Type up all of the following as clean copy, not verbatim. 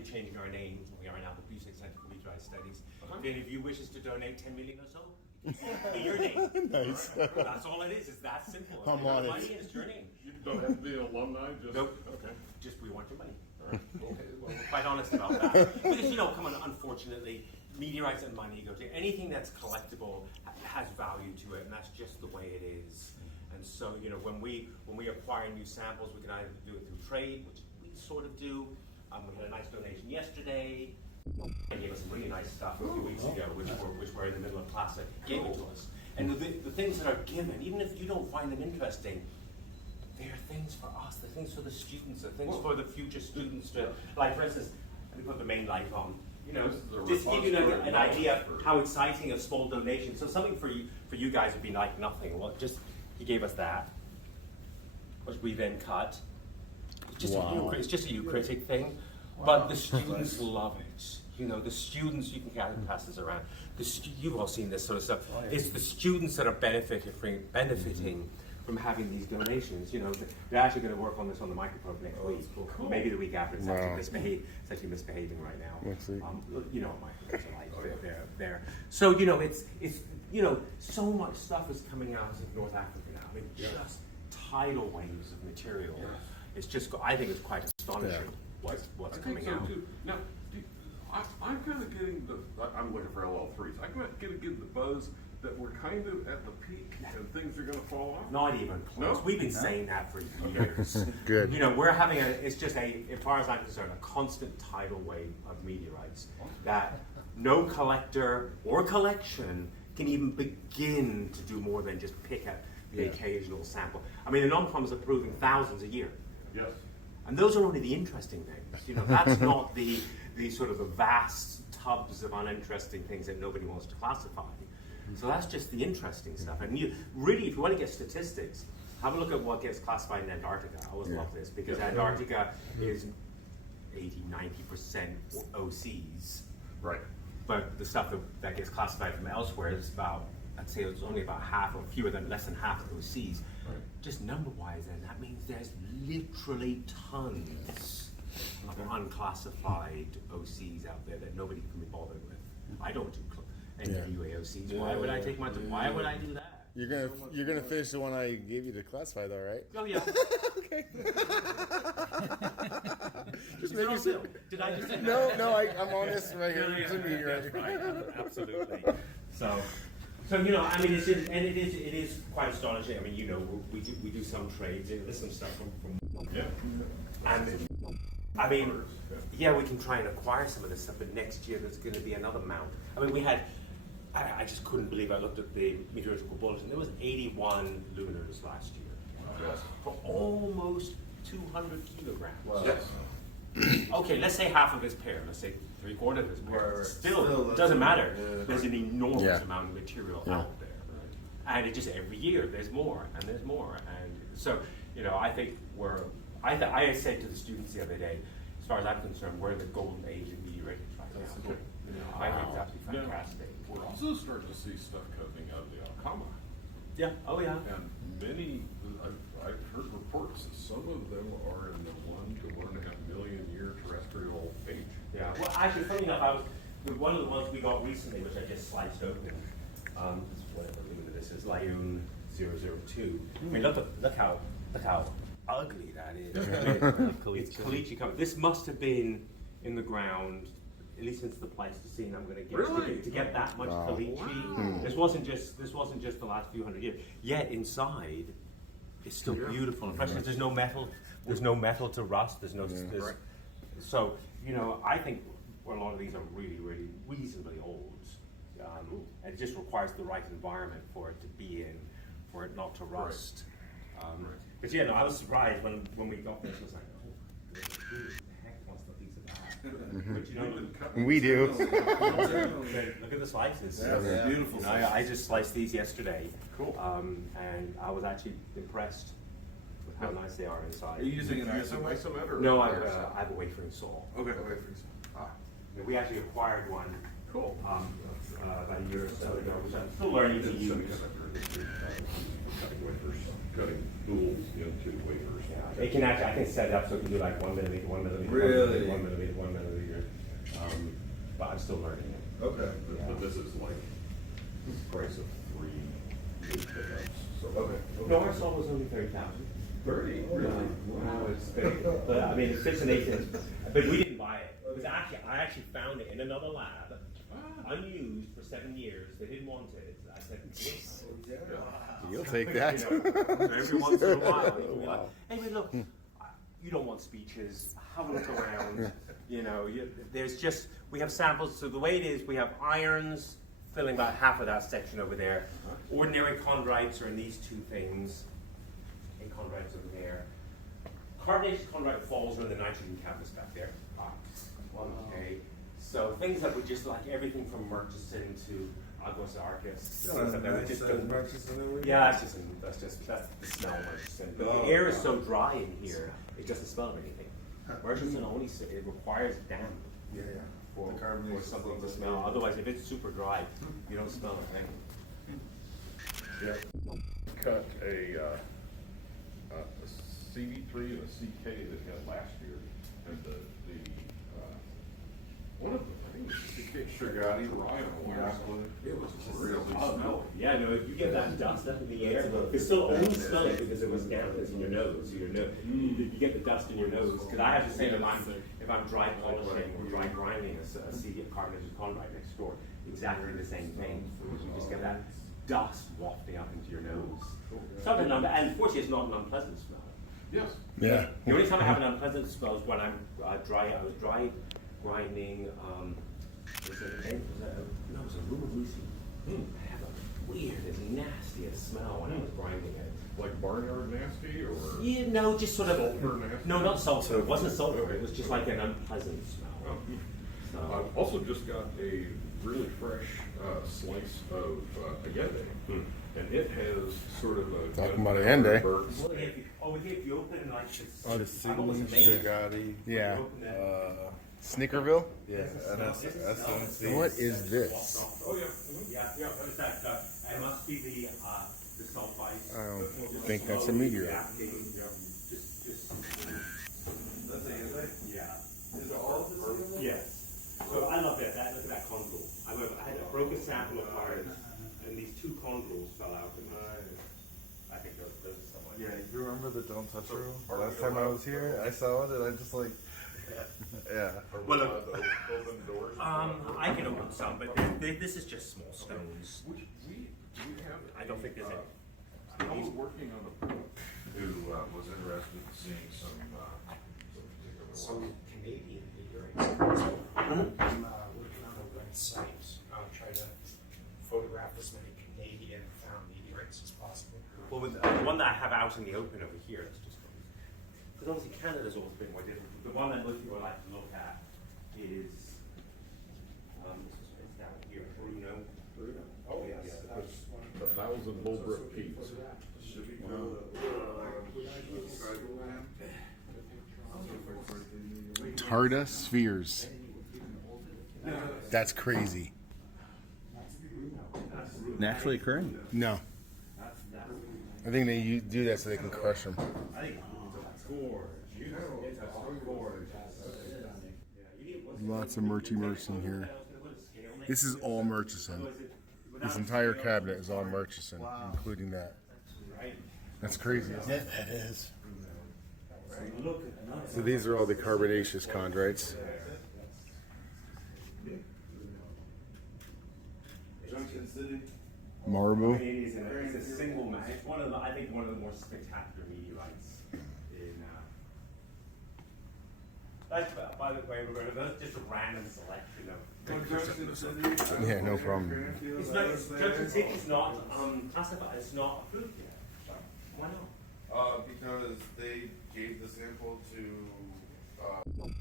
slightly changing our name. We are now the Buseck Center for Meteorite Studies. If any of you wishes to donate 10 million or so, your name. Nice. That's all it is. It's that simple. I'm on it. Money is your name. You don't have to be an alumni, just... Nope. Okay. Just we want your money. All right. Okay, well, we're quite honest about that. Because, come on, unfortunately, meteorites and money go together. Anything that's collectible has value to it, and that's just the way it is. And so, when we acquire new samples, we can either do it through trade, which we sort of do. We had a nice donation yesterday. They gave us some really nice stuff a few weeks ago, which were in the middle of class that gave it to us. And the things that are given, even if you don't find them interesting, they're things for us, they're things for the students, they're things for the future students to, like for instance, let me put the main light on. Just to give you an idea of how exciting a small donation. So something for you guys would be like nothing. Well, he gave us that, which we then cut. It's just a eucritic thing, but the students love it. The students, you can pass this around. You've all seen this sort of stuff. It's the students that are benefiting from having these donations. They're actually going to work on this on the microprobe next week. Cool. Maybe the week after. It's actually misbehaving right now. What microbes are like. They're there. So it's so much stuff is coming out of North Africa now. I mean, just tidal waves of material. It's just, I think it's quite astonishing what's coming out. Too. Now, I'm kind of getting I'm looking for LL3s. I'm getting the buzz that we're kind of at the peak and things are going to fall off. Not even close. No? We've been saying that for years. Good. We're having it's just as far as I'm concerned, a constant tidal wave of meteorites that no collector or collection can even begin to do more than just pick at the occasional sample. I mean, the non-proms are proving thousands a year. Yes. And those are only the interesting things. That's not the sort of the vast tubs of uninteresting things that nobody wants to classify. So that's just the interesting stuff. And if you want to get statistics, have a look at what gets classified in Antarctica. I always love this because Antarctica is 80-90% OCs. Right. But the stuff that gets classified from elsewhere is about, I'd say it's only about half or fewer than less than half of OCs. Right. Just number-wise, then that means there's literally tons of unclassified OCs out there that nobody can be bothered with. I don't do NWA OCs. Why would I take my time? Why would I do that? You're gonna finish the one I gave you to classify, though, right? Oh yeah. Okay. Just making sure. Did I just say No, I'm on this right here. It's a meteorite. Right. Absolutely. So I mean, it is quite astonishing. I mean, we do some trades. There's some stuff from and I mean, we can try and acquire some of this stuff, but next year there's going to be another mount. I mean, I just couldn't believe. I looked at the meteorological bulletin. There was 81 lunars last year for almost 200 kilograms. Wow. Yes. Okay, let's say half of his pair. Let's say 3/4 of his pair. Still doesn't matter. There's an enormous amount of material out there, and it just every year there's more and there's more, and so I think I said to the students the other day, as far as I'm concerned, we're in the golden age of meteorites right now. Cool. I think that'd be fantastic. We're also starting to see stuff coming out of the Alcama. Yeah. Oh yeah. And many, I've heard reports that some of them are in the 1 to 1.5 million year terrestrial age. Yeah. Well, actually, funny enough, one of the ones we got recently, which I just sliced open. Whatever lunar this is, Lyun 002. I mean, look how ugly that is. It's caliche covered. This must have been in the ground at least since the Pleistocene. I'm going to guess to get that much caliche. Wow. This wasn't just the last few hundred years. Yet inside, it's still beautiful and fresh. There's no metal. There's no metal to rust. There's no. So I think a lot of these are really, really reasonably old. And it just requires the right environment for it to be in, for it not to rust. But I was surprised when we got this. I was like, oh, who the heck wants a piece of that? But we do. Look at the slices. That's beautiful. I just sliced these yesterday. Cool. And I was actually impressed with how nice they are inside. Are you using an isomet or? No, I have a wafering saw. Okay, wafering saw. We actually acquired one. Cool. About a year or so ago, which I'm still learning to use. cutting wafers, cutting boules into wafers. Yeah. It can actually, I can set it up so it can do like 1 millimeter, 1 millimeter, Really? 1 millimeter, 1 millimeter. But I'm still learning it. Okay. But this is like the price of 3 new pickups. So Okay. No, our saw was only 30,000. 30, really? Wow, it's big. But I mean, it fits an 8-inch. But we didn't buy it. It was actually, I actually found it in another lab, unused for 7 years. They didn't want it. I said, yes. You'll take that. You know, every once in a while, you can be like, hey, but look, you don't want speeches. Have a look around. You know, there's just, we have samples. So the way it is, we have irons filling about half of that section over there. Ordinary chondrites are in these two things. And chondrites over there. Carbonaceous chondrite falls in the nitrogen cabinets back there. Okay. So things that would just like everything from Murchison to Aguas Arcas. Things like that we just don't. Yeah, that's the smell of Murchison. But the air is so dry in here, it doesn't smell of anything. Murchison only it requires damp. Yeah. For The carbonation something to is smell. really- Otherwise, if it's super dry, you don't smell a thing. Yeah. Cut a CV3 and a CK that had last year, and one of them, I think it was the CK, Shugati. dry on the last one. It was really Oh, smelly. no. Yeah, no, if you get that dust up in the air, it's still only smelling because it was dampness in your nose. You get the dust in your nose. Because I have to say that if I'm dry polishing or dry grinding a CD of carbonated chondrite next door, exactly the same thing. You just get that dust wafting up into your nose. Something, and unfortunately, it's not an unpleasant smell. Yes. Yeah. The only time I have an unpleasant smell is when I'm dry. I was dry grinding. Was it a room Lucy. I have a weird and nastiest smell when I was grinding it. Like barnyard nasty or? Yeah, no, just sort of. Sulfur nasty? No, not sulfur. It wasn't sulfur. It was just like an unpleasant smell. Oh. So, I've also just got a really fresh slice of agave, and it has sort of a Talking about Allende. burnt. well, if you open like this, Oh, the I've always Sigma, amazed. Shugati. Yeah. Open that. Snickerville? Yeah. And that's What is this? Oh, yeah. Yeah. What is that? It must be the sulfites. I don't think that's a meteorite. Just. That's it. Yeah. Is it all of this? Yes. So I love that. Look at that chondrule. I had a broken sample of ours, and these two chondrules fell out. And I think those are somewhere. Yeah, you remember the Don't Touch room? Last time I was here, I saw it and I just like, yeah. Well, look, Open doors. I can open some, but this is just small stones. We have. I don't think there's any. I was working on a book who was interested in seeing some particular ones. Canadian meteorites. So I'm working on a website, try to photograph as many Canadian found meteorites as possible. Well, with the one that I have out in the open over here, that's just because obviously Canada's always been more different. The one that most people like to look at is this is down here, Bruno. Oh, yes. That's one of A 1,000 Bulbrook peaks. Should we go Tarda spheres. That's crazy. Naturally occurring? No. I think they do that so they can crush them. I think it's a gorge. It's a gorge. Lots of merch in here. This is all Murchison. This entire cabinet is all Murchison, including that. That's crazy, isn't it? That is. So these are all the carbonaceous chondrites. Junction City. Marble. It's a single match. It's one of the, I think one of the more spectacular meteorites in. That's, by the way, Roberto, that's just a random selection of. Junction City. Yeah, no problem. It's not. Junction City is not classified. It's not approved yet. Why not? Because they gave the sample to, who I'm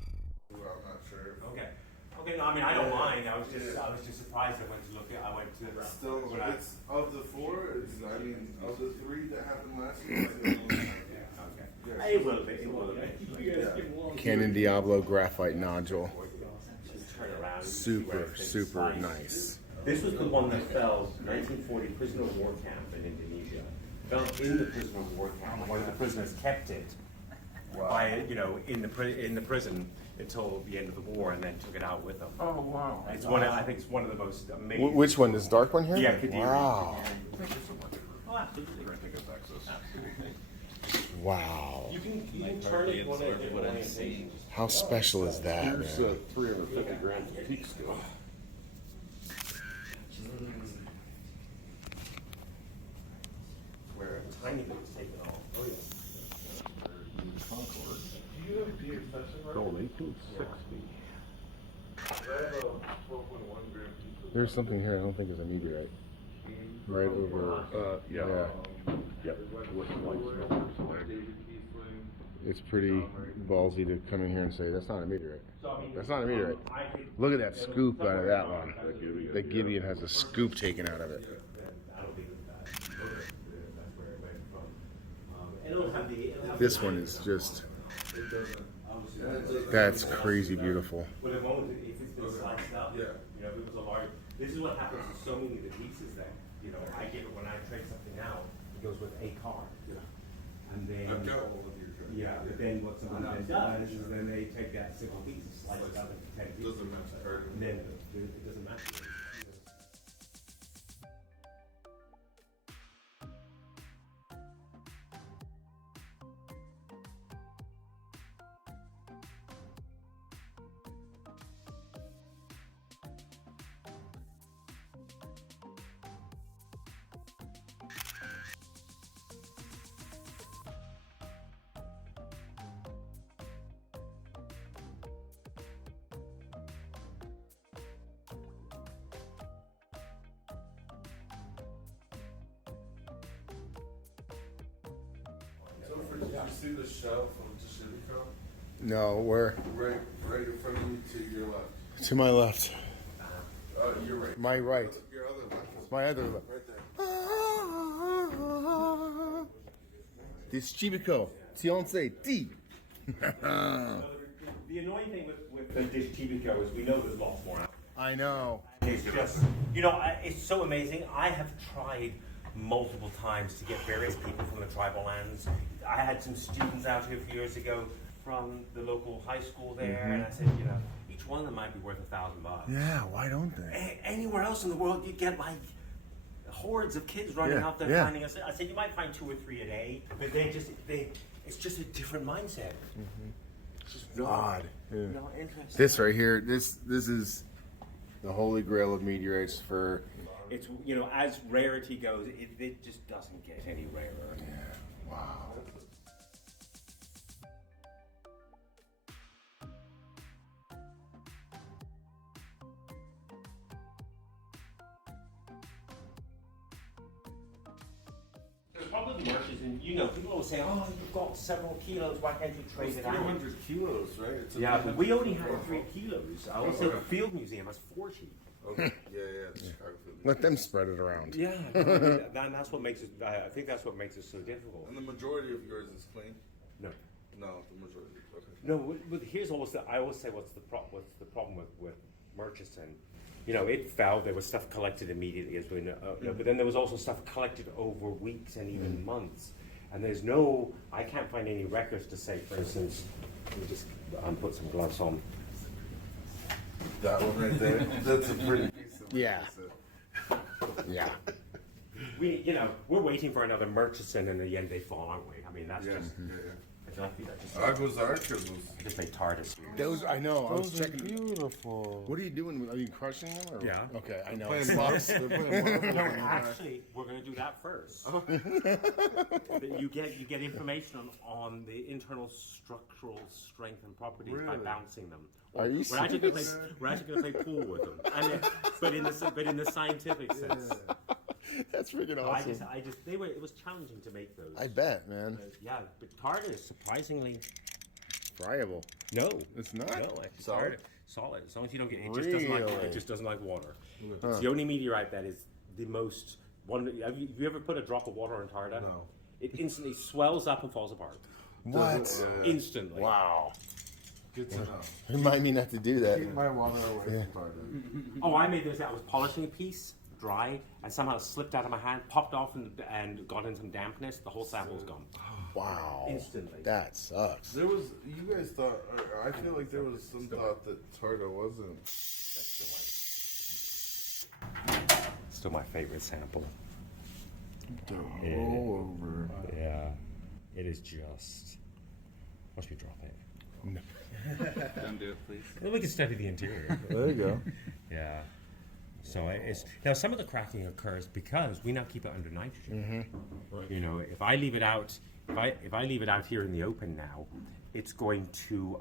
not sure. Okay. Okay. No, I mean I don't mind. I was just surprised. I went to look at. I went to. Still, when I- it's of the four. It's, I mean, of the three that happened last year. It's the only one. Okay. It will be. It will be. Cannon Diablo graphite nodule. Just turn around. and see where Super, it fits super size. nice. This was the one that fell 1940 prisoner of war camp in Indonesia. Fell in the prisoner of war camp. One of the prisoners kept it by, you know, in the prison until the end of the war, and then took it out with them. Oh, wow. It's one. I think it's one of the most amazing. Which one? This dark one here? Yeah, Kadiri. Wow. Oh, absolutely. Wow. You can turn it one at different orientations. How special is that, Here's man? 350 grams of peak steel. Where a tiny bit was taken off. Oh yeah. Built 1860. There's something here I don't think is a meteorite. Right over. Yeah. Yep. It's pretty ballsy to come in here and say, that's not a meteorite. That's not a meteorite. Look at that scoop out of that one. The Gideon has a scoop taken out of it. This one is just, that's crazy beautiful. Well, the moment if it's been sliced up, you know, if it was a large. This is what happens to so many of the pieces that, you know, I give it when I trade something out. It goes with a car. And then, I've got all of your drugs. yeah, but then what someone then does is then they take that single piece and slice it up into 10 pieces. Doesn't match the card. And then it doesn't match. Did you see the shelf of the Shibiko? No, where? Right in front of you to your left. To my left. You're right. My right. Your other left. My other left. Right there. This Chibico. Fiance D. The annoying thing with the Dish TV Go is we know there's lots more out. I know. It's just, you know, it's so amazing. I have tried multiple times to get various people from the tribal lands. I had some students out here a few years ago from the local high school there, and I said, you know, each one of them might be worth $1,000. Yeah, why don't they? Anywhere else in the world, you get like hordes of kids running Yeah, out there yeah. finding us. I said you might find 2 or 3 a day, but it's just a different mindset. It's just Odd. Yeah. not interesting. This right here, this is the holy grail of meteorites for. It's, you know, as rarity goes, it just doesn't get any rarer. Wow. The problem with merchants, and you know, people always say, "Oh, you've got several kilos. Why can't you trade it out?" 300 kilos, right? It's a Yeah, but we only have Wow. 3 kilos. I would say the Field Museum has 40. Okay. Yeah. The Chicago Field. Let them spread it around. Yeah, that's what makes it. I think that's what makes it so difficult. And the majority of yours is clean? No, No, the majority. Okay. no. But here's always I always say what's the problem with Murchison. You know, it fell. There was stuff collected immediately, as we know. But then there was also stuff collected over weeks and even months. And there's I can't find any records to say, for instance, let me just put some gloves on. That one right there. That's a pretty piece of Yeah. Yeah. We're waiting for another Murchison, and in the end they fall, aren't we? I mean, that's Yeah. just. Argos Arcos. I just make TARDIS. Those I know. I was Those are checking. beautiful. What are you doing? Are you crushing them? Or? Yeah. Okay, I know. Playing box. They're playing box. No, actually, we're going to do that first. You get information on the internal structural strength and properties by Really? bouncing them. Are you We're actually going to serious? play pool with them, but in the scientific sense. That's freaking I awesome. just it was challenging to make those. I bet, man. Yeah, but TARDIS surprisingly Friable. no. It's not? No, actually, Solid? solid. As long as you don't get it just doesn't like water. It's the only meteorite that is the most have you ever put a drop of water on TARDIS? No. It instantly swells up and falls apart. What? Instantly. Wow. Good to know. Remind me not to do that. Keep my water away from Target. Oh, I made this. I was polishing a piece, dry, and somehow it slipped out of my hand, popped off, and got in some dampness. The whole sample's gone. Wow. Instantly. That sucks. There was, you guys thought, or I feel like there was some thought that Target wasn't. Still my favorite sample. All over. Yeah. It is just. Watch me drop it. Don't do it, please. Then we can study the interior. There you go. Yeah. So it's now some of the cracking occurs because we now keep it under nitrogen. Right. You know, if I leave it out, if I leave it out here in the open now, it's going to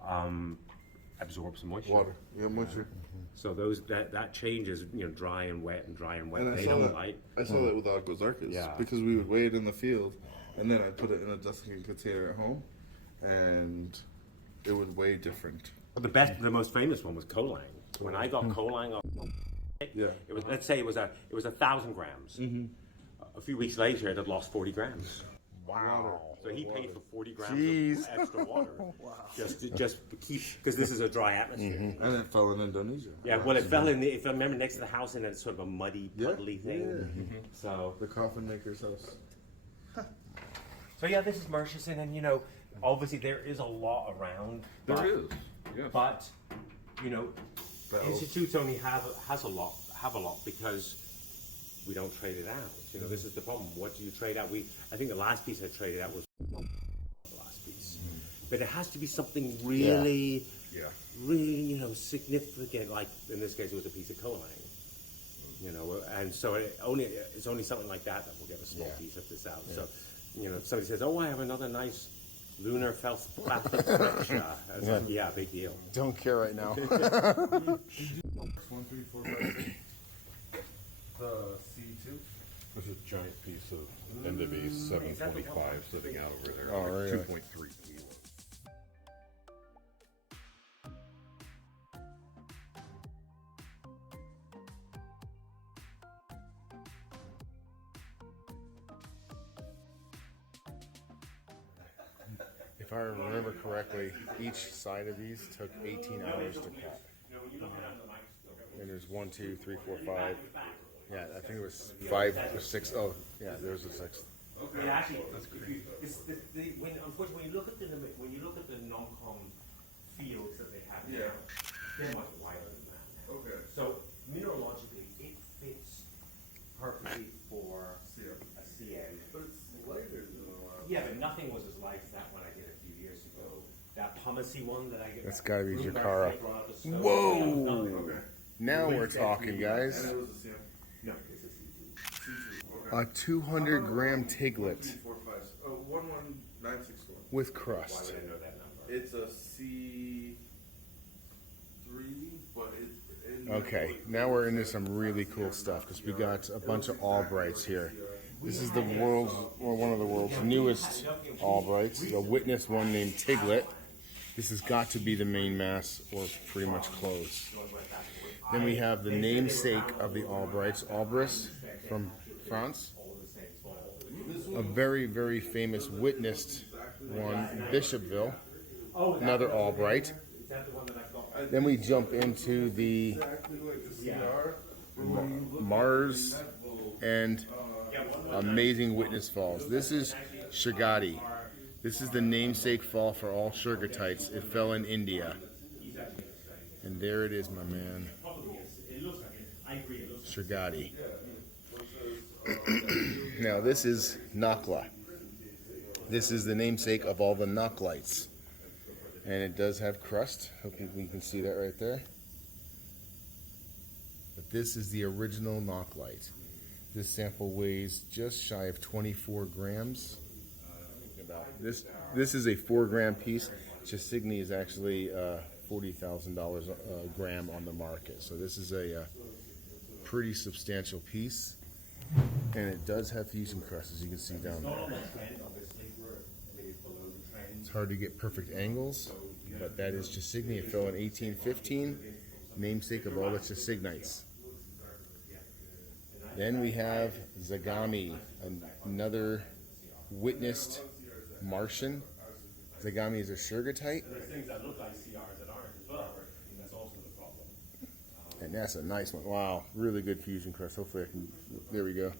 absorb some moisture. Water. Yeah, moisture. So that changes, you know, dry and wet and dry and wet. And They don't like. I saw that with Aquas Arcus. Yeah. Because we would weigh it in the field, and then I'd put it in a dusting container at home, and it would weigh different. Well, the most famous one was choline. When I got choline off, Yeah. it was, let's say it was 1,000 grams. A few weeks later, it had lost 40 grams. Wow. So he paid for 40 grams Jeez. of extra water. Just to keep, because this is a dry atmosphere. And it fell in Indonesia. Yeah, well, it fell in, if I remember, next to the house, and it's sort of a muddy, Yeah, puddly thing. yeah. So, The coffin maker's house. yeah, this is Murchison, and you know, obviously there is a lot around. There but, is. Yes. But, you know, Bells. institutes only have a lot because we don't trade it out. You know, this is the problem. What do you trade out? I think the last piece I traded out was the last piece. But it has to be something really, really, you know, significant. Like in this case, it was a piece of choline. You know, and so it's only something like that will get a small piece of this out. So, you know, if somebody says, "Oh, I have another nice lunar feldspathic stretch," it's like, yeah, big deal. Don't care right now. 1, 3, 4, 5, 6. The C2. There's a giant piece of NWE 725 sitting out over there. Oh, like really? 2.3 kilos. If I remember correctly, each side of these took 18 hours to cut. And there's 1, 2, 3, 4, 5. Yeah, I think it was 5 or 6. Oh, yeah, there's a 6th. Yeah, actually, unfortunately, when you look at the non-com fields that they have now, they're much wider than that now. Okay. So mineralogically, it fits perfectly for a CN. But it's lighter than a lot. Yeah, but nothing was as light as that one I did a few years ago. That pumicey one that I get. That's gotta be Bloomberg Jakara. they brought up the stove. Whoa! Yeah, it was nothing. Okay. Now we're talking, And guys. it was a CM. No, it's a C2. C2. Okay. A 200-gram tiglet 4, 5. 11961. with Why crust. would I know that number? It's a C3, but it's Okay, now we're into some really cool stuff because we got a bunch of Albrights here. This is the world's, or one of the world's newest Albrights, the Witness one named Tiglet. This has got to be the main mass or pretty much close. Then we have the namesake of the Albrights, Albris from France. A very, very famous witnessed one, Bishopville, another Albright. Then we jump into the exactly like the CR. Mars and Amazing Witness Falls. This is Shagati. This is the namesake fall for all Shurgatites. It fell in India. And there it is, my man. Shagati. Now this is Nakla. This is the namesake of all the Naklites. And it does have crust. Hope we can see that right there. But this is the original Knocklite. This sample weighs just shy of 24 grams. This is a 4-gram piece. Chisigny is actually $40,000 a gram on the market. So this is a pretty substantial piece. And it does have fusion crust, as you can see down there. It's hard to get perfect angles, but that is Chisigny. It fell in 1815, namesake of all the Chisignites. Then we have Zagami, another witnessed Martian Zagami is a sugartite, There's things that look like CRs that aren't as well, and that's also the problem. and that's a nice one. Wow, really good fusion crust. Hopefully I can, there we go.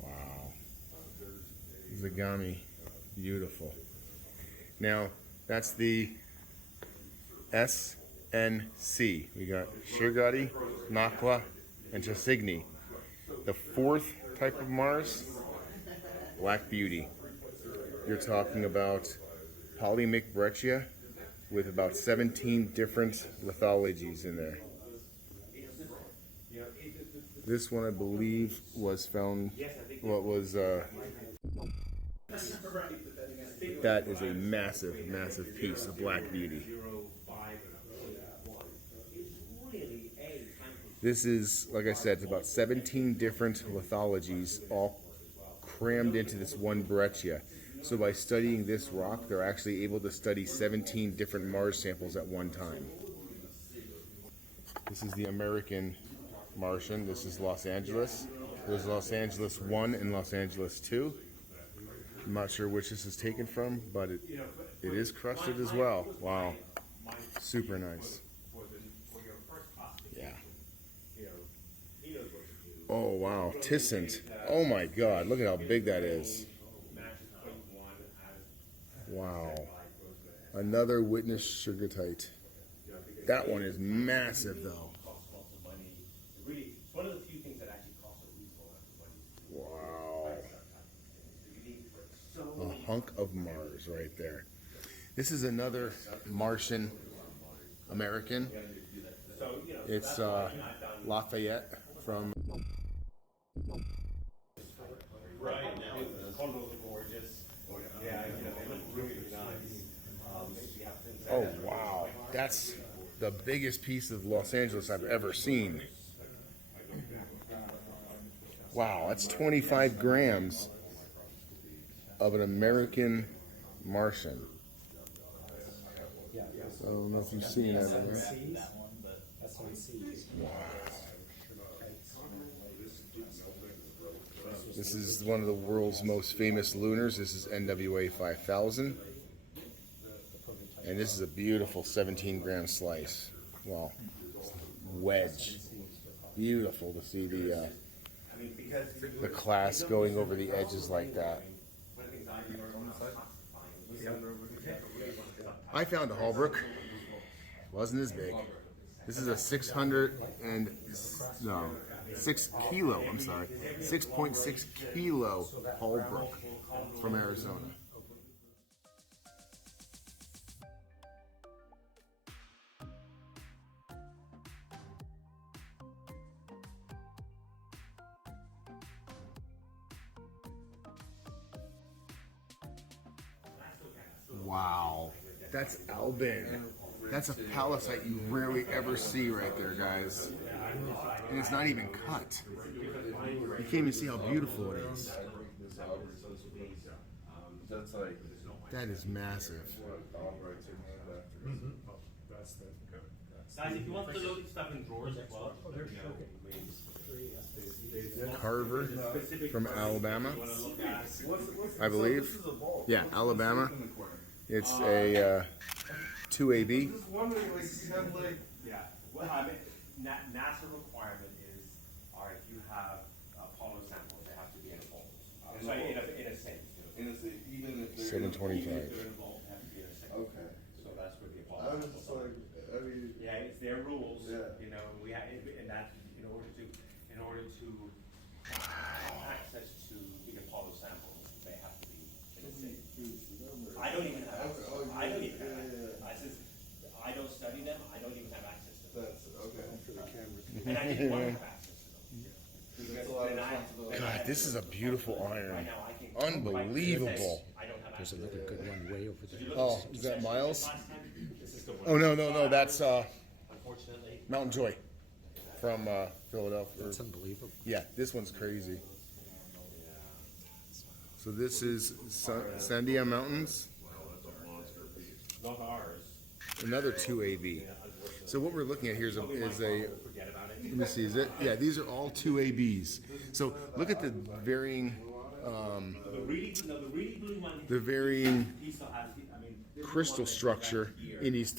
Wow. Zagami, beautiful. Now, that's the SNC. We got Shirgati, Nakwa, and Chasigny. The fourth type of Mars, Black Beauty. You're talking about polymic breccia with about 17 different lithologies in there. This one, I believe, was found, that is a massive, massive piece of Black Beauty. This is, like I said, it's about 17 different lithologies all crammed into this one breccia. So by studying this rock, they're actually able to study 17 different Mars samples at one time. This is the American Martian. This is Los Angeles. There's Los Angeles 1 and Los Angeles 2. I'm not sure which this is taken from, but it is crusted as well. Wow. Super nice. Yeah. Oh, wow. Tissant. Oh, my God. Look at how big that is. Wow. Another witness sugartite. That one is massive, though. Wow. A hunk of Mars right there. This is another Martian American. It's Lafayette from... Right now, the colors are gorgeous. Yeah, you know, they look really nice. Oh, wow. That's the biggest piece of Los Angeles I've ever seen. Wow, that's 25 grams of an American Martian. I don't know if you've seen that in there. Wow. This is one of the world's most famous lunars. This is NWA 5000. And this is a beautiful 17-gram slice. Well, wedge. Beautiful to see the class going over the edges like that. I found a Hallbrook. Wasn't as big. This is a 6 kilo, I'm sorry, 6.6 kilo Hallbrook from Arizona. Wow, that's Albin. That's a palisite you rarely ever see right there, guys. And it's not even cut. You can't even see how beautiful it is. That is massive. Guys, if you want to load stuff in drawers as well, Carver from Alabama, I believe. Yeah, Alabama. It's a 2AB. yeah. Well, I mean, NASA requirement is, all right, if you have Apollo samples, they have to be in a bowl. Sorry, in a safe. In a safe, even if they're 725. Even if they're in a bowl, they have to be in a safe. Okay. So that's what the I Apollo was samples just are. like, I mean, Yeah, it's their rules. Yeah. You know, we have, and that in order to have access to the Apollo samples, they have to be in a safe. I don't even have access. I don't even have access. Since I don't study them, I don't even have access to them. that's okay. And I didn't want to have access to them. That's a lot of responsibility. God, this is a beautiful Right iron. now, I can. Unbelievable. I don't have access. There's another good one way over there. Oh, is that Miles? This is the one. Oh, no, that's Unfortunately. Mountain Joy from Philadelphia. It's unbelievable. Yeah, this one's crazy. So this is Sandia Mountains, Not ours. another 2AB. So what we're looking at here is a Forget about it. let me see, is it? Yeah, these are all 2ABs. So look at the varying The really blue one. the varying He still has. This is crystal one that's structure back here. in these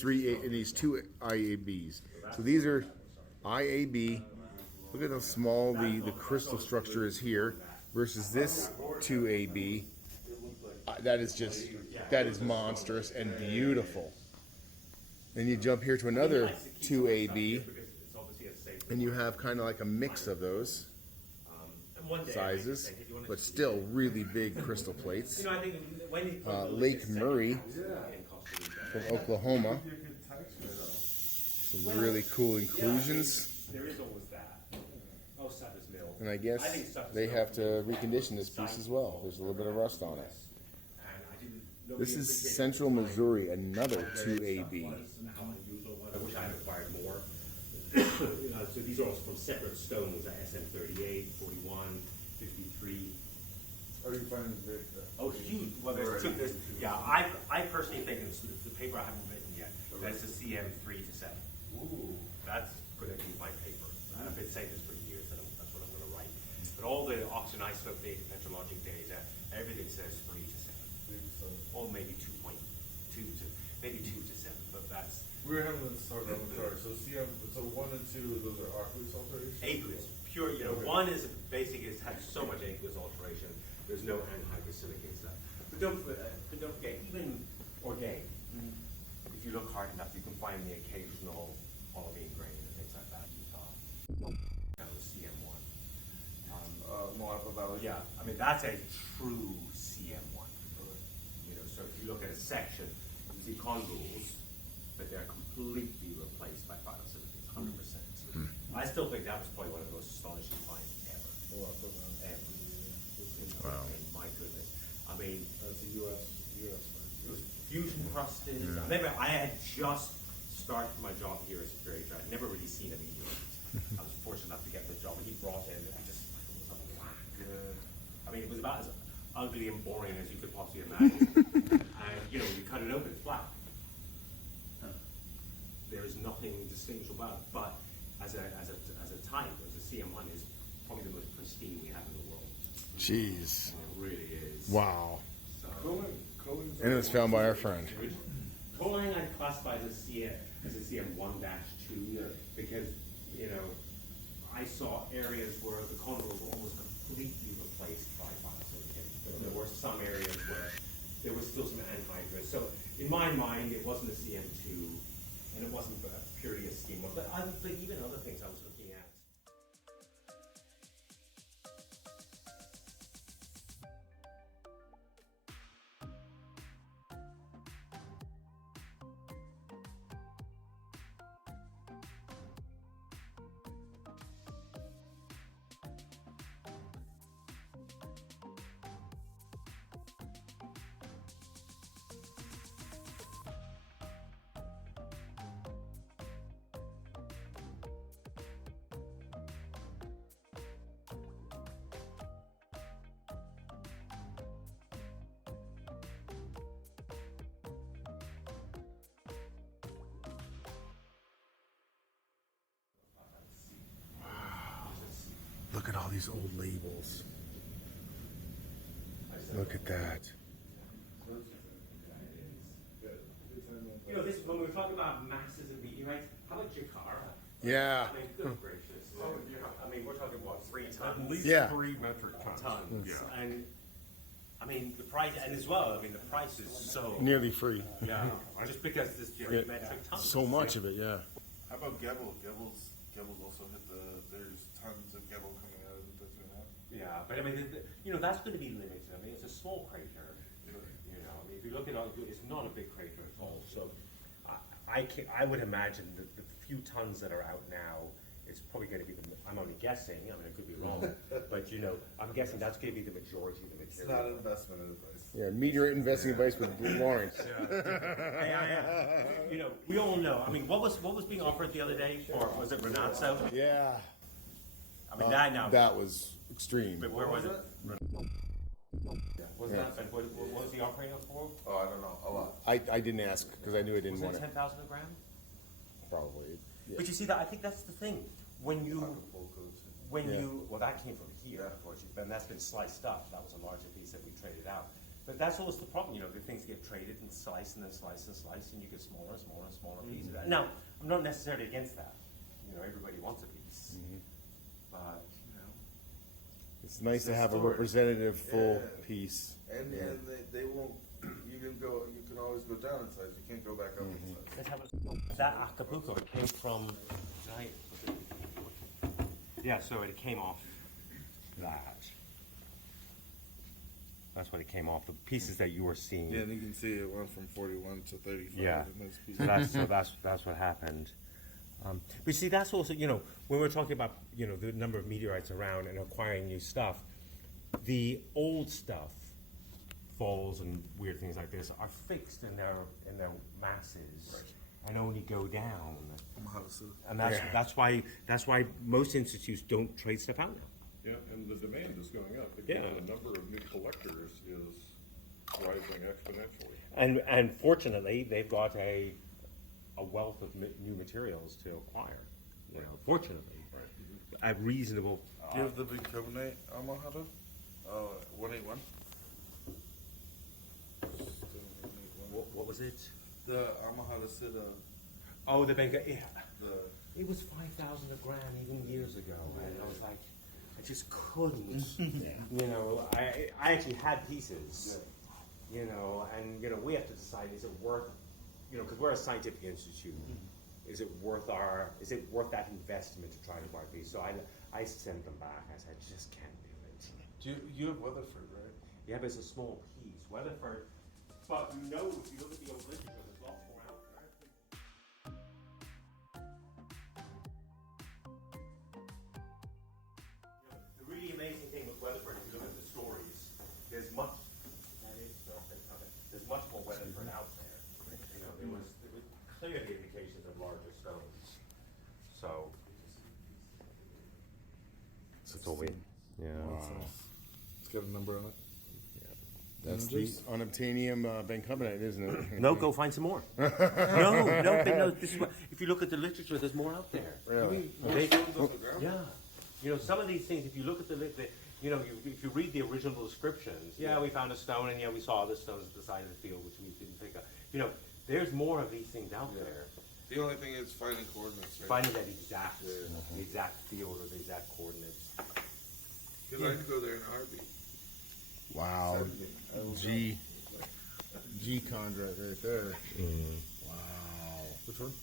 two IABs. So these are IAB. Look at how small the crystal structure is here versus this 2AB. That is monstrous and beautiful. Then you jump here to another 2AB, and you have kind of like a mix of those sizes, but still really big crystal plates. Lake Murray from Oklahoma. Some really cool inclusions. There is always that. Oh, Sutter's Mill. And I guess they have to recondition this piece as well. There's a little bit of rust on it. This is Central Missouri, another 2AB. I wish I had acquired more. So these are also from separate stones, SM38, 41, 53. Are you finding it? Oh, huge. Well, yeah, I personally think it's the paper I haven't written yet. That's the CM3 to 7. Ooh, that's going to be my paper. I've been saying this for years, and that's what I'm going to write. But all the auction isotope data, petrologic data, everything says 3 to 7. Or maybe 2.2 to, maybe 2 to 7, but that's... We're having this talk about the chart. So CM, so 1 and 2, those are aqueous alterations? Aqueous, pure, Okay. One is basically, it's had so much aqueous alteration, there's no anhydrous silicates left. But don't forget, even organic, if you look hard enough, you can find the occasional olivine grain and things like that in Utah. That was CM1. Moapa Valley. Yeah, I mean, that's a true CM1. So if you look at a section, you see condules, but they're completely replaced by phytosilicates, 100%. I still think that was probably one of the most astonishing finds ever. Ever. Wow. I mean, my goodness. I mean, That's a U.S. it was fusion crusted. I remember I had just started my job here as a curator. I'd never really seen a meteorite. I was fortunate enough to get the job, and he brought in, and just like, it was a black. I mean, it was about as ugly and boring as you could possibly imagine. And you cut it open, it's black. There is nothing distinguishable about it. But as a type, as a CM1, is probably the most pristine we have in the world. Jeez. And it really is. Wow. So, And it was found by our friend. Coaling I'd classify as a CM1-2 because, I saw areas where the condules were almost completely replaced by phytosilicates. There were some areas where there was still some anhydrous. So in my mind, it wasn't a CM2 and it wasn't purely a CM1. But even other things I was looking at. Look at all these old labels. Look at that. This when we were talking about masses of meteorites, how about Jakarta? Yeah. I mean, good gracious. I mean, we're talking what, 3 tons? At least Yeah. 3 metric tons. Yeah. And I mean, the price, and as well, I mean, the price is so Nearly free. yeah, just because this geometric tons. So much of it, yeah. How about Gebel? Gebel's also hit there's tons of Gebel coming out of the 2.5. Yeah, but I mean, that's going to be limited. I mean, it's a small crater. I mean, if you look at it, it's not a big crater at all. So, I would imagine that the few tons that are out now, it's probably going to be I'm only guessing. I mean, I could be wrong, but I'm guessing that's going to be the majority of the It's material. not an investment advice. Yeah, meteorite investing advice with Laurence. We all know. I mean, what was being offered the other day for, was it Renazzo? Yeah. I mean, that now. That was extreme. But where was it? Was that? But what was he offering it for? Oh, I don't know. A lot. I didn't ask because I knew I didn't Was want it it. 10,000 a gram? Probably. Yeah. But you see that I think that's the thing. When you when Yeah. well, that came from here, unfortunately, and that's been sliced up. That was a larger piece that we traded out. But that's always the problem, the things get traded and sliced and then sliced and sliced, and you get smaller and smaller and smaller pieces. Now, I'm not necessarily against that. Everybody wants a piece, but It's nice It's to have a historic. representative full Yeah. piece. And they won't. You can always go down in size. You can't go back up in size. let's have that Acapulco. It came from. Yeah, so it came off that. That's what it came off. The pieces that you were seeing. Yeah, and you can see it went from 41 to 35. Yeah. in this piece. So that's what happened. But see, that's also when we're talking about the number of meteorites around and acquiring new stuff, the old stuff, falls and weird things like this, are fixed in their masses and only go down. And that's why most institutes don't trade stuff out now. Yeah, and the demand is going up because Yeah. the number of new collectors is rising exponentially. And fortunately, they've got a wealth of new materials to acquire. Fortunately, at reasonable. Do you have the big carbonate Amahata? 181? What was it? The Amahata Siddha. Oh, the bank. Yeah. The It was 5,000 a gram even years ago, and I was like, I just couldn't. I actually had pieces. And we have to decide: is it worth? Because we're a scientific institute. Is it worth that investment to try to buy a piece? So I sent them back. I said, I just can't do it. you have Weatherford, right? Yeah, but it's a small piece. Weatherford. But if you look at the old literature, there's lots more out there. The really amazing thing with Weatherford, if you look at the stories, there's much more Weatherford out there. There was clearly indications of larger stones. So that's all we. Yeah. It's got a number on it. That's the unobtainium bicarbonate, isn't it? No, go find some more. no. This is what, if you look at the literature, there's more out there. Really? Yeah. Some of these things, if you look at if you read the original descriptions, we found a stone, and we saw other stones at the side of the field, which we didn't pick up. There's more of these things out there. The only thing is finding coordinates, right? Finding that the exact field or the exact coordinates. Because I could go there in a heartbeat. Wow. G chondrite right there. Wow. Which one?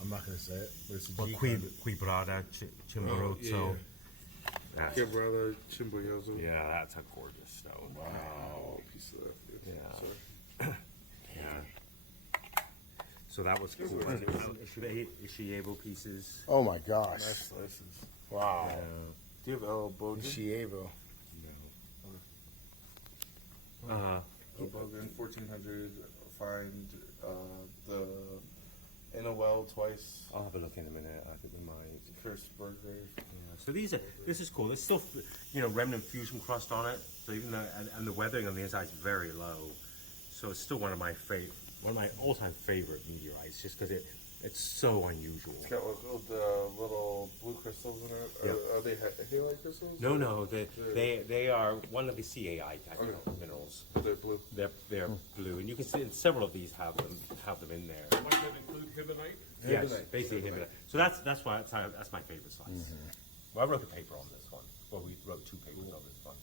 I'm not gonna say it, but it's a Well, G qui chondrite. brada chimborazo. Quebrada Chimborazo. Yeah, that's a gorgeous stone. Wow. Piece of that. Yeah. Sorry. So that was cool. Ishievo pieces. Oh my gosh. Nice slices. Wow. Do you have El Bogan? Chievo. El Bogan, 1400. Find the in a well twice. I'll have a look in a minute. I think we might. First burger. So this is cool. There's still, remnant fusion crust on it. So even though, and the weathering on the inside is very low. So it's still one of my all-time favorite meteorites, just because it's so unusual. It's got little blue crystals in it. Yeah. Are they halite crystals? No, they are one of the CAI type minerals. They're blue. They're blue, and you can see several of these have them in there. Might that include hibonite? Yes, Hibonite. basically hibonite. So that's why that's my favorite slice. Well, I wrote a paper on this one. Well, we wrote 2 papers on this one.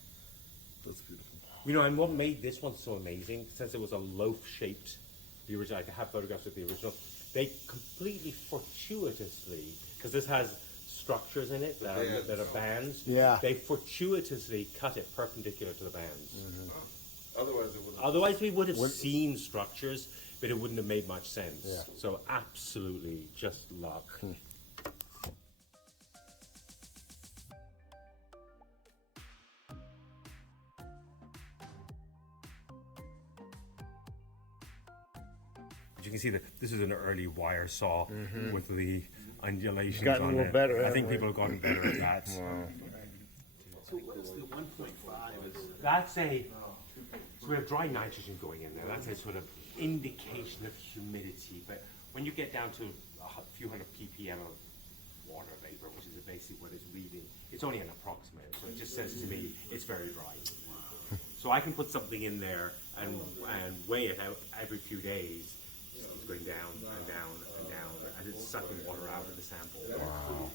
That's beautiful. And what made this one so amazing, since it was a loaf-shaped, the original, I have photographs of the original, they completely fortuitously, because this has structures in it that are bands, Yeah. they fortuitously cut it perpendicular to the bands. Otherwise, it wouldn't. Otherwise, we would have seen structures, but it wouldn't have made much sense. Yeah. So absolutely just luck. As you can see, that this is an early wire saw with the undulations Gotten a on little it. better, I haven't think we? people have gotten better at that. So what is the 1.5? That's so we have dry nitrogen going in there. That's a sort of indication of humidity. But when you get down to a few hundred ppm of water vapor, which is basically what it's reading. It's only an approximate, so it just says to me it's very bright. So I can put something in there and weigh it out every few days. It's going down and down and down, and it's sucking water out of the sample. Wow.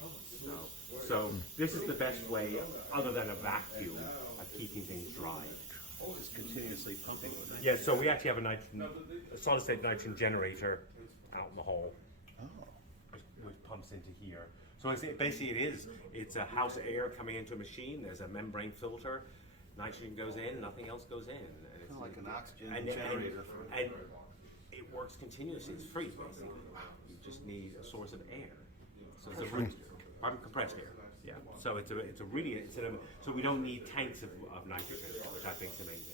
So this is the best way, other than a vacuum, of keeping things dry. Just continuously pumping. Yeah, so we actually have a solid state nitrogen generator out in the hall, which pumps into here. So basically it's a house air coming into a machine. There's a membrane filter. Nitrogen goes in, nothing else goes in. And it's Kind of like an oxygen and generator. and it works continuously. It's free, basically. You just need a source of air. So it's compressed air. Yeah. So so we don't need tanks of nitrogen, which I think is amazing.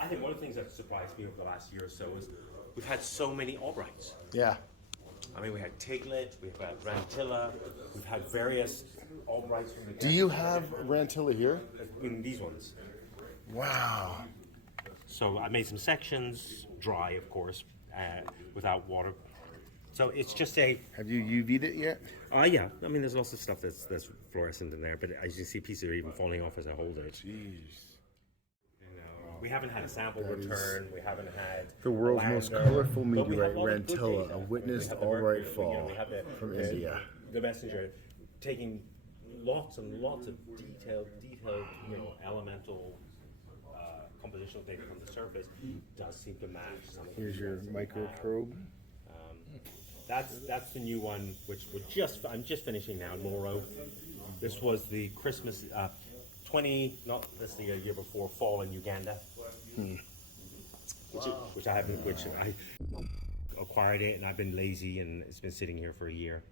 I think one of the things that surprised me over the last year or so is we've had so many Albrights. Yeah. I mean, we had Tiglet, we've had Rantilla, we've had various Albrights from the. Do you have Rantilla here? In these ones? Wow. So I made some sections, dry, of course, without water. So it's just a. Have you UV'd it yet? Yeah. I mean, there's lots of stuff that's fluorescent in there, but as you see, pieces are even falling off as I hold it. Jeez. We haven't had a sample return. We haven't had The world's most colorful meteorite, Rantilla, data. a witnessed We have the Albright Mercury, fall we have from India. The messenger taking lots and lots of detailed, elemental compositional data from the surface does seem to match some of the Here's your microprobe. That's the new one, which I'm just finishing now, Moro. This was the Christmas 20, not this the year before, fall in Uganda, which I acquired it, and I've been lazy, and it's been sitting here for a year.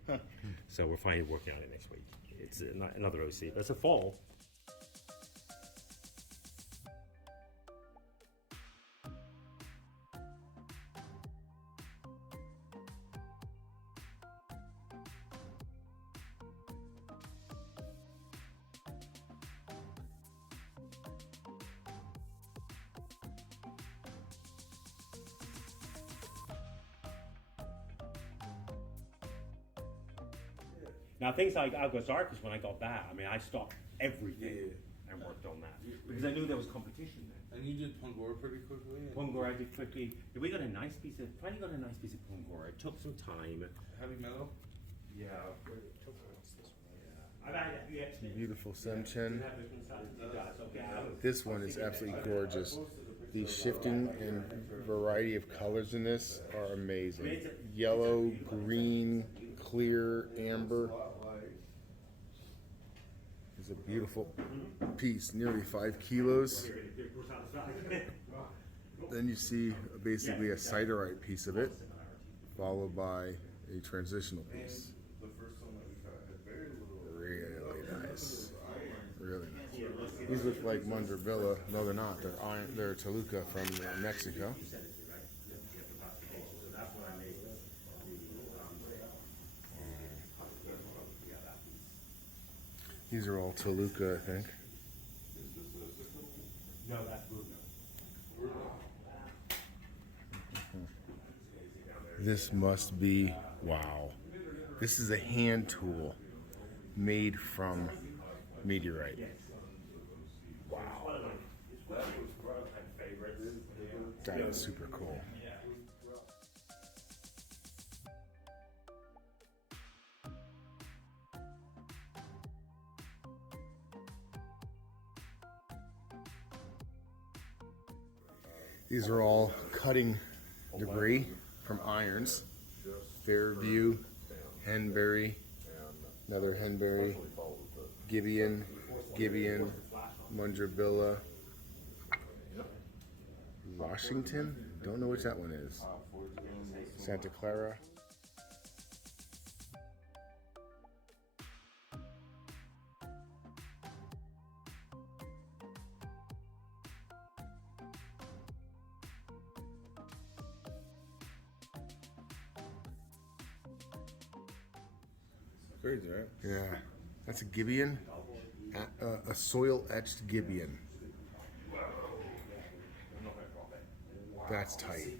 So we're finally working on it next week. It's another OC, but it's a fall. Now things like Algazarchus, when I got that, I mean, I stopped everything and worked on that because I knew there was competition then. And you did Pungor pretty quickly? Pungor I did quickly. We got a nice piece of Pungor. It took some time. Heavy metal? Yeah. It took I've had the extra. Beautiful Semchen. This one is absolutely gorgeous. The shifting and variety of colors in this are amazing. Yellow, green, clear, amber. It's a beautiful piece, nearly 5 kilos. Then you see basically a siderite piece of it, followed by a transitional piece. Really nice. Really nice. These look like Mundrabilla. No, they're not. They're Toluca from Mexico. These are all Toluca, I think. No, that's Bruno. This must be, wow. This is a hand tool made from meteorite. Wow. That is super cool. These are all cutting debris from irons. Fairview, Henbury, another Henbury, Gibeon, Mundrabilla, Washington. Don't know which that one is. Santa Clara. Crazy, right? Yeah, that's a Gibeon, a soil etched Gibeon. That's tight.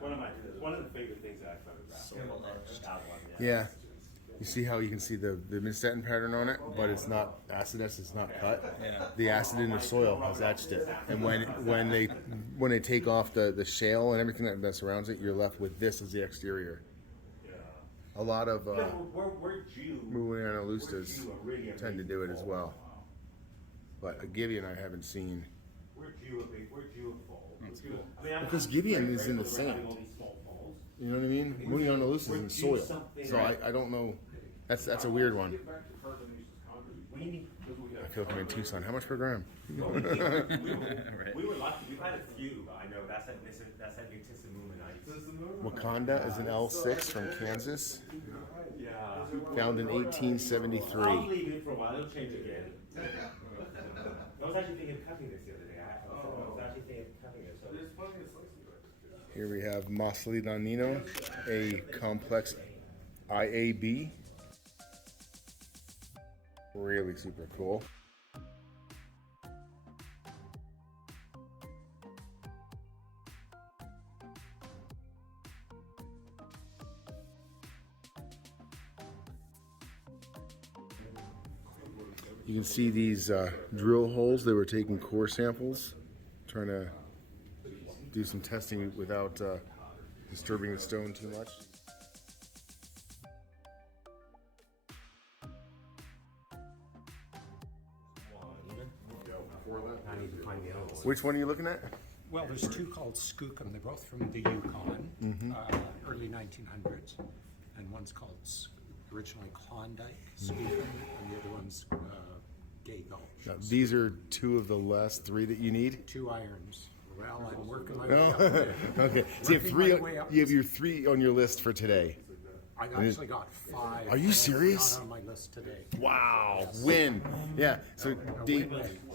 One of the favorite things that I photographed. Yeah. You see how you can see the mid-satin pattern on it, but it's not acidic, it's not cut. Yeah. The acid in the soil has etched it, and when they take off the shale and everything that surrounds it, you're left with this as the exterior. A lot of Muellanistas tend to do it as well, but a Gibeon I haven't seen. We're due a fall. Because Gibeon is in the sand. You know what I mean? Muellanistas is in soil, so I don't know. That's a weird one. I feel like I'm in Tucson. How much per gram? We were lucky. We've had a few. I know that's at Wakanda is an L6 from Kansas, Yeah. found in 1873. I'll leave it for a while. It'll change again. I was actually thinking of cutting this the other day. I was actually thinking of cutting it. So Here we have Maslidanino, a complex IAB. Really super cool. You can see these drill holes. They were taking core samples, trying to do some testing without disturbing the stone too much. I need to find the other one. Which one are you looking at? Well, there's two called Skookum. They're both from the Yukon, early 1900s. And one's called originally Klondike Skookum, and the other one's Gay Gulch. Now, these are two of the last three that you need. 2 irons. Well, I'm working my way No? up there. Okay. So you have Working three. my way up. You have your 3 on your list for today. I actually got 5. Are you that serious? Not on my list today. Wow. Win. Yeah. So Dave,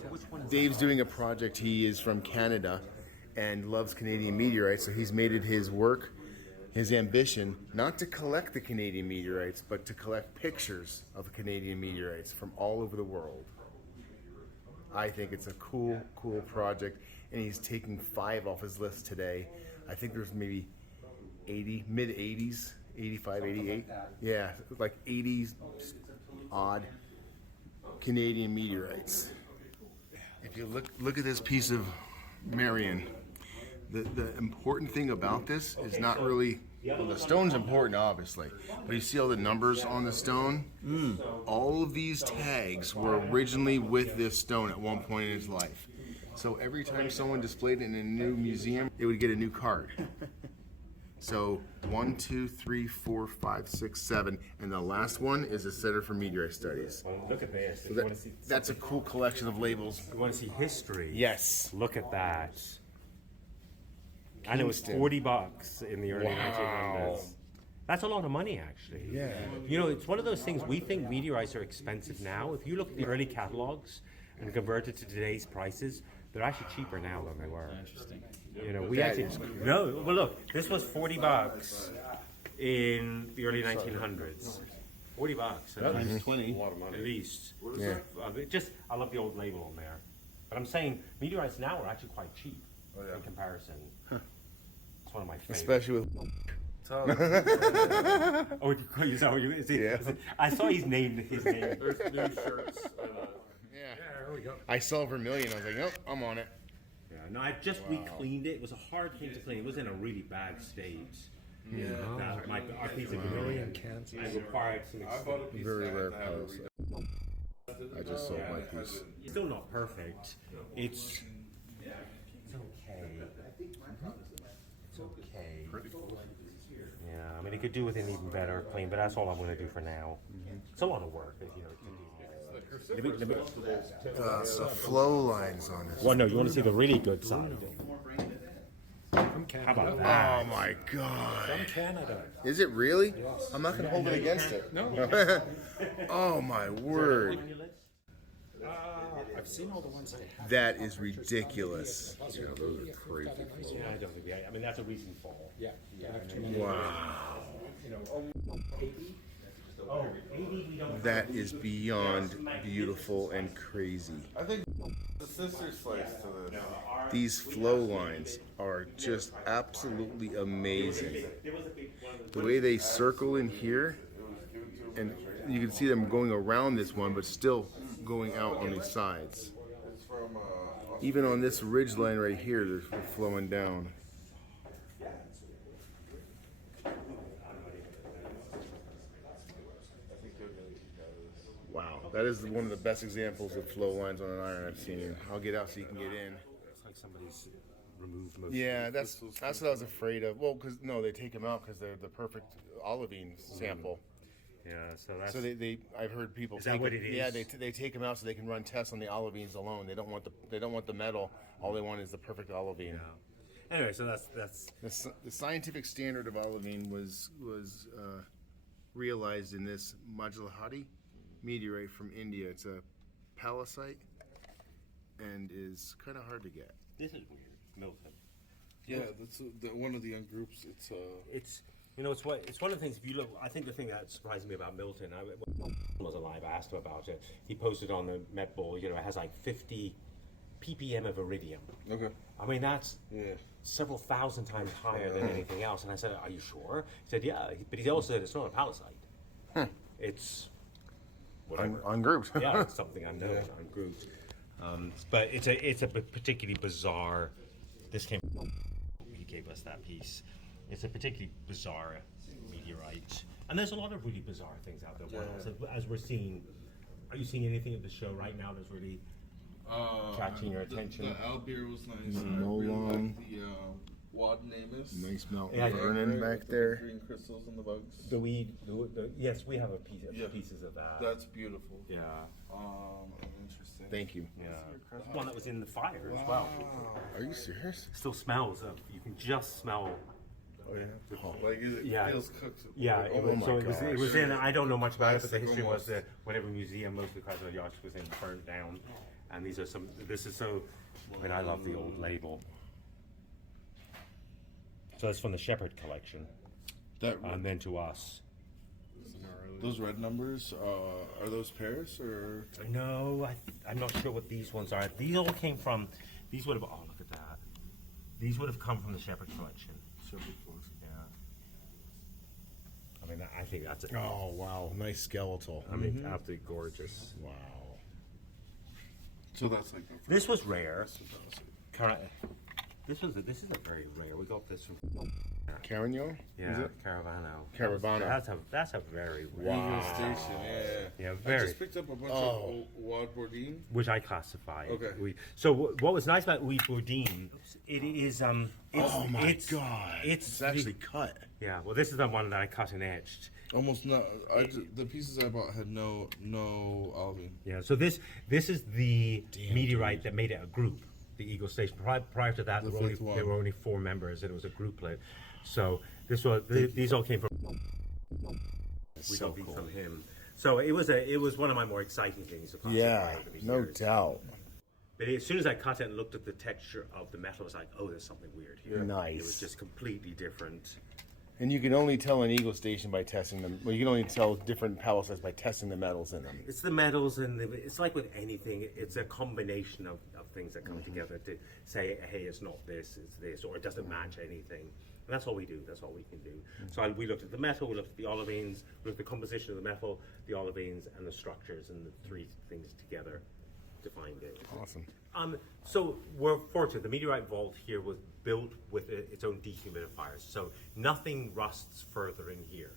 Which one is Dave's doing a project. He is from Canada and loves Canadian meteorites. So he's made it his work, his ambition, not to collect the Canadian meteorites, but to collect pictures of Canadian meteorites from all over the world. I think it's a cool project, and he's taking 5 off his list today. I think there's maybe 80, mid 80s, 85, 88. Yeah, like 80s odd Canadian meteorites. If you look at this piece of Marion, the important thing about this is not really, well, the stone's important obviously, but you see all the numbers on the stone? All of these tags were originally with this stone at one point in its life. So every time someone displayed it in a new museum, it would get a new card. So 1, 2, 3, 4, 5, 6, 7, and the last one is the Center for Meteorite Studies. Look at this. So that's a cool collection of labels. You want to see history? Yes. Look at that. And it was Kingston. $40 in the early 1900s. That's a lot of money, actually. Yeah. You know, it's one of those things, we think meteorites are expensive now. If you look at the early catalogs and convert it to today's prices, they're actually cheaper now than they were. Interesting. You know, we That actually, is no, well look, this was $40 in the early 1900s. $40 Times 20. at least. Yeah. I love the old label on there. But I'm saying meteorites now are actually quite cheap in comparison. It's one of my favorites. Especially with Oh, I saw his name. There's new shirts. yeah. There we go. I saw Vermilion. I was like, nope, I'm on it. Yeah, no, I just re-cleaned it. It was a hard thing to clean. It was in a really bad state. Yeah, our piece of vermilion I required some. Very rare colors. I just sold my piece. It's still not perfect. It's okay. It's okay. Yeah, I mean, it could do with an even better clean, but that's all I'm going to do for now. It's a lot of work, you know. The flow lines on this. Well, no, you want to see the really good side. From Canada. How about that? Oh my God. From Canada. Is it really? I'm not going to hold it against it. No. Oh my word. I've seen all the ones they have. That is ridiculous. Yeah, those are crazy. Yeah, I don't think I mean, that's a recent fall. Yeah. Wow. Oh, 80 we don't. That is beyond beautiful and crazy. I think The sister slice to this. These flow lines are just absolutely amazing. The way they circle in here, and you can see them going around this one, but still going out on these sides. It's from Even on this ridge line right here, they're flowing down. Wow, that is one of the best examples of flow lines on an iron I've seen. I'll get out so you can get in. It's like somebody's removed most. Yeah, that's what I was afraid of. Well, because no, they take them out because they're the perfect olivine sample. Yeah, so that's. So I've heard people. Is that what it is? Yeah, they take them out so they can run tests on the olivines alone. They don't want the metal. All they want is the perfect olivine. Yeah. Anyway, so that's. The scientific standard of olivine was realized in this Majlahati meteorite from India. It's a palisite and is kind of hard to get. This is weird, Milton. yeah, that's one of the young groups. It's it's one of the things. If you look, I think the thing that surprised me about Milton, when he was alive, I asked him about it. He posted on the Met Ball. It has like 50 ppm of iridium. Okay. I mean that's Yeah. several thousand times higher than anything else. And I said, "Are you sure?" He said, "Yeah," but he also said it's not a palisite. It's whatever. Ungrouped. Yeah, it's something unknown, ungrouped. But it's a particularly bizarre. This came. He gave us that piece. It's a particularly bizarre meteorite, and there's a lot of really bizarre things out there. So as we're seeing, are you seeing anything at the show right now that's really catching your attention? The Albir was nice. No I really long. liked the Wad Namus. Nice Mount Yeah, Vernon back there. Green crystals and the bugs. Yes, we have Yeah. pieces of that. That's beautiful. Yeah, Interesting. Thank you. yeah. One that was in the fire as well. Are you serious? Still smells of. You can just smell. Oh yeah. Like it Yeah. feels cooked. Yeah, Like, it oh was, my so gosh. it was in. I don't know much about it, but the Plastic history was almost. that whatever museum, most of the Chrysler yachts was in, burned down, and these are some. This is so. I mean, I love the old label. So that's from the Shepherd collection, That and then to us. those red numbers are those pairs or? No, I'm not sure what these ones are. These all came from. These would have. Oh, look at that. These would have come from the Shepherd collection. Yeah. I mean, I think that's. Oh wow, nice skeletal. I mean, absolutely gorgeous. Wow. So that's like the This was rare. This is a very rare. We got this from. Carignan? Yeah, Is it? Caravano. That's a very rare. Eagle Station. Yeah. Yeah, I very. just picked up a bunch Oh. of Wad Bourdin. Which I classify. Okay. So what was nice about Wheat Bourdain, it is Oh my it's, god. It's actually cut. yeah. Well, this is the one that I cut and etched. Almost not. The pieces I bought had no olivine. Yeah. So this is the meteorite that made it a group. The Eagle Station. Prior to that, The fifth one. there were only 4 members, and it was a grouplet. So this was these all came from. We got these from him. So it was one of my more exciting things to classify Yeah, over the no years. doubt. But as soon as I cut it and looked at the texture of the metal, I was like, oh, there's something weird here. Nice. It was just completely different. And you can only tell an Eagle Station by testing them. Well, you can only tell different pallicites by testing the metals in them. It's the metals, and it's like with anything, it's a combination of things that come together to say, hey, it's not this, it's this, or it doesn't match anything. And that's all we do, that's all we can do. So we looked at the metal, we looked at the olivines, we looked at the composition of the metal, the olivines, and the structures, and the 3 things together defined it. Awesome. So we're fortunate. The meteorite vault here was built with its own dehumidifiers, so nothing rusts further in here.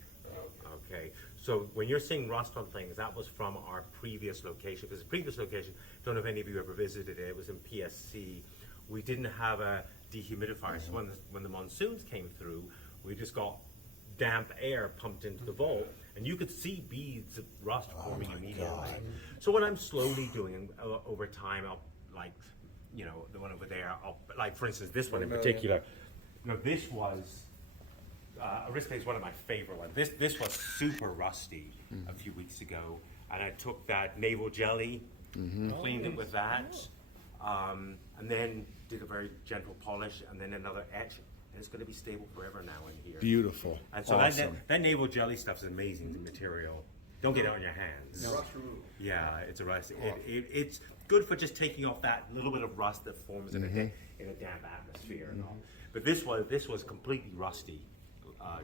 Okay, so when you're seeing rust on things, that was from our previous location. Because the previous location, don't know if any of you ever visited it. It was in PSC. We didn't have a dehumidifier, so when the monsoons came through, we just got damp air pumped into the vault, and you could see beads of rust forming immediately. So what I'm slowly doing over time, I'll like, the one over there, like for instance, this one in particular. This was Arispe is one of my favorite ones. This was super rusty a few weeks ago, and I took that naval jelly, cleaned it with that, and then did a very gentle polish, and then another etch. And it's going to be stable forever now in here. Beautiful. And so Awesome. that naval jelly stuff is amazing material. Don't get it on your hands. Yeah, it's a rust. good for just taking off that little bit of rust that forms in a damp atmosphere and all. But this was completely rusty.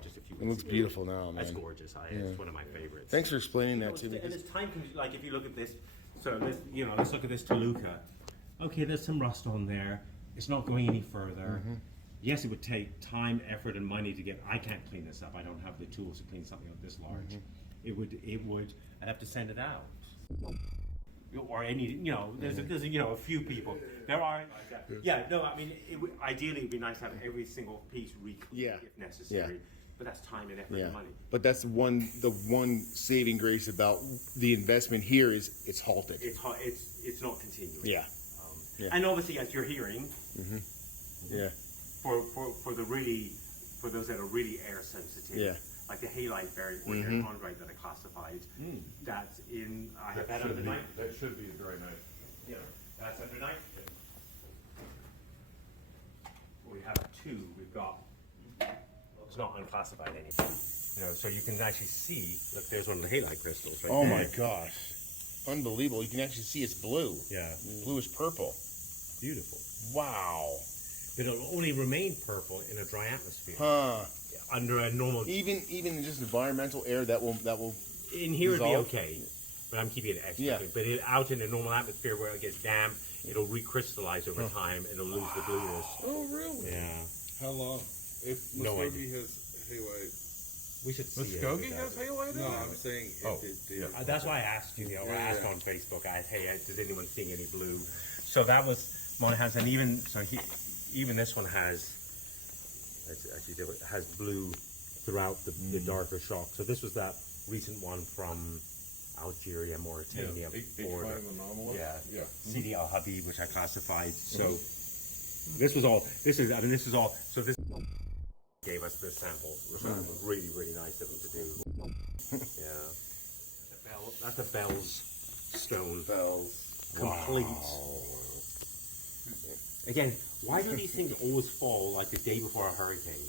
Just a few. It looks beautiful now, man. That's gorgeous. It's one of my favorites. Thanks for explaining that to me. And it's time like if you look at this. So this, let's look at this Toluca. Okay, there's some rust on there. It's not going any further. Yes, it would take time, effort, and money to get. I can't clean this up. I don't have the tools to clean something this large. It would. I'd have to send it out. Or any, there's a few people. There are, no, I mean, ideally it would be nice to have every single piece recleaned if necessary. But that's time and effort and money. But that's the one saving grace about the investment here is it's halted. It's not continuing. Yeah. And obviously, as you're hearing, Yeah. for those that are really air sensitive, like the halide variant or the chondrite that I classified, that's in. I have that under night. That should be a dry night. Yeah, that's under night. We have two. We've got. It's not unclassified anything. So you can actually see. Look, there's one of the halide crystals. Right Oh there. my gosh, unbelievable! You can actually see it's blue. Yeah. Bluish purple. Beautiful. Wow. But it'll only remain purple in a dry atmosphere. Huh. Under a normal. Even just environmental air that will In here it'd be dissolve? okay, but I'm keeping it extra. Yeah. But out in a normal atmosphere where it gets damp, it'll recrystallize over time and it'll lose the blueness. Oh, really? Yeah. How long? If No Muskogee has halide. We should see Muskogee it. has halide? No, I'm saying if it did. That's why I asked you. I asked on Facebook. Hey, does anyone seeing any blue? So that was one has, and even this one has. Has blue throughout the darker shock. So this was that recent one from Algeria, Mauritania, border. Yeah. Sidi Al Habib, which I classified. So this was all. This is all. So this gave us this sample, which was really, really nice of them to do. Yeah. That's a Bell's stone. Complete. Wow. Again, why do these things always fall like the day before a hurricane?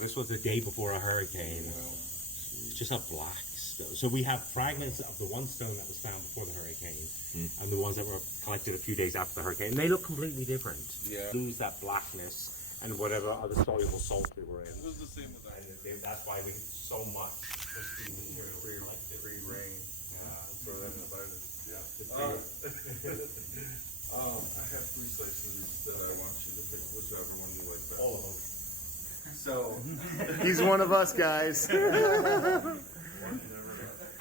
This was the day before a hurricane. It's just a black stone. So we have fragments of the one stone that was found before the hurricane and the ones that were collected a few days after the hurricane. And they look completely different. Yeah. Lose that blackness and whatever other soluble salts they were in. It was the same with that. And that's why we get so much pristine material collected. Free rain. Throw that in the bonus. Yeah. I have 3 slices that I want you to pick whichever one you like best. All of them. So, He's one of us, guys.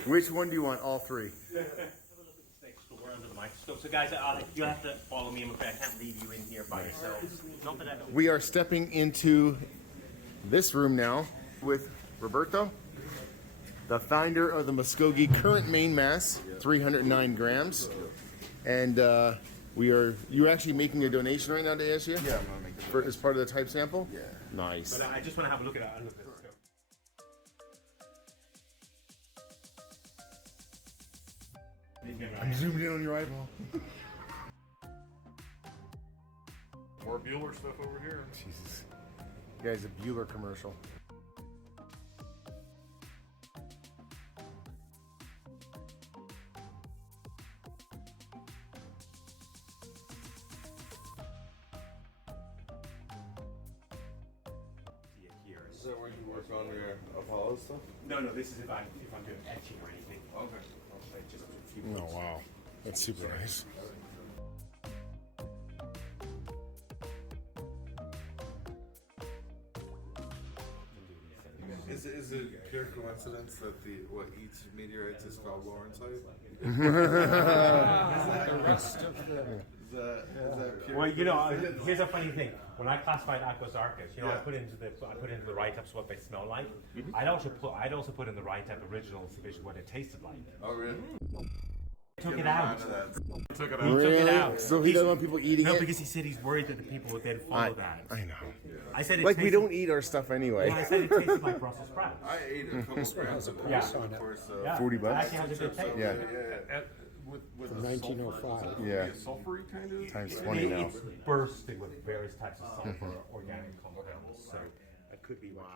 Which one do you want? All 3. Under the microscope. So guys, you'll have to follow me. I'm afraid I can't leave you in here by yourselves. Not that I don't. We are stepping into this room now with Roberto, the founder of the Muskogee current main mass, 309 grams. And you're actually making a donation right now to ASU? yeah, I'm gonna make it. As part of the type sample? Yeah. Nice. But I just want to have a look at it under the microscope. I'm zoomed in on your eyeball. More Bueller stuff over here. Jesus. You guys, a Bueller commercial. Is that where you work on your Apollo stuff? No, this is if I'm doing etching or anything. Okay. Just a few Oh, wow. That's super nice. Is it pure coincidence that what eats meteorites is called Lawrencite? Is that pure? Well, here's a funny thing. When I classified Aquasarcus, I put into the write-ups what they smell like. I'd also put in the write-up original submission what it tasted like. Oh, really? Took it out. Took it He out. took it out. So he doesn't want people eating No, it? because he said he's worried that the people would then follow that. I know. I said it Like, we tasted- don't eat our stuff anyway. I said it tasted like Brussels sprouts. I ate a couple grams of Yeah. of course. Yeah. 40 It bucks? actually has a good taste. Yeah. With From a 1905. sulfur, Yeah. sulfury kind of. Times 20 now. It's bursting with various types of sulfur organic compounds. So it could be what you